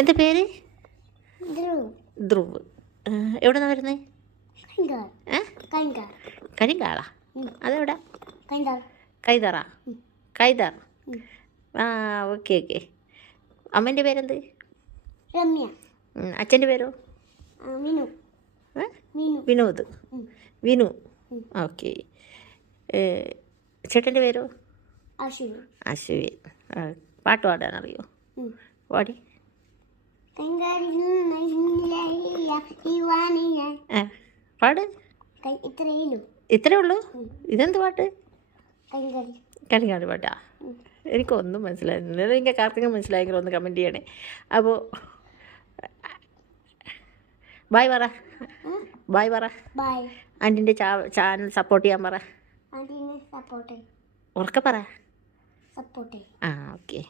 എന്താ പേര്? ധ്രുവ്. ധ്രുവ്. എവിടെ നിന്നാണ് വരുന്നത്? കരിങ്കാൾ. ഏ കരിങ്കാൾ. കരിങ്കാളാ? അതെവിടെ? കരിങ്കാൾ. കൈതറ. കൈതർ. ഉം. ആ, ഓക്കെ ഓക്കെ. അമ്മേൻ്റെ പേരെന്ത്? രമ്യ. അച്ഛൻ്റെ പേരോ? വിനു. ഏ വിനു. വിനോദ്. ഉം. വിനു. ഉം. ഓക്കെ. ചേട്ടൻ്റെ പേരോ? അശ്വിനി. അശ്വിൻ. പാട്ട് പാടാനറിയോ? ഉം. പാടി. പാട്. ഇത്രയിലും ഇത്രേ ഉള്ളൂ? ഇതെന്ത് പാട്ട്? കരിങ്കാളി. കരിങ്കാട് പാട്ടാ? എനിക്കൊന്നും മനസ്സിലായിരുന്നില്ല. എനിക്ക് കാർത്തിക മനസ്സിലായെങ്കിലും ഒന്ന് കമൻറ്റ് ചെയ്യണേ. അപ്പോൾ ബായ് പറ. ബായ് പറ. ബൈ. ആൻറ്റിൻ്റെ ചാനൽ സപ്പോർട്ട് ചെയ്യാൻ പറ. അതിനെ സപ്പോർട്ട് ഉറക്കെ പറ. സപ്പോർട്ട്. ആ, ഓക്കെ.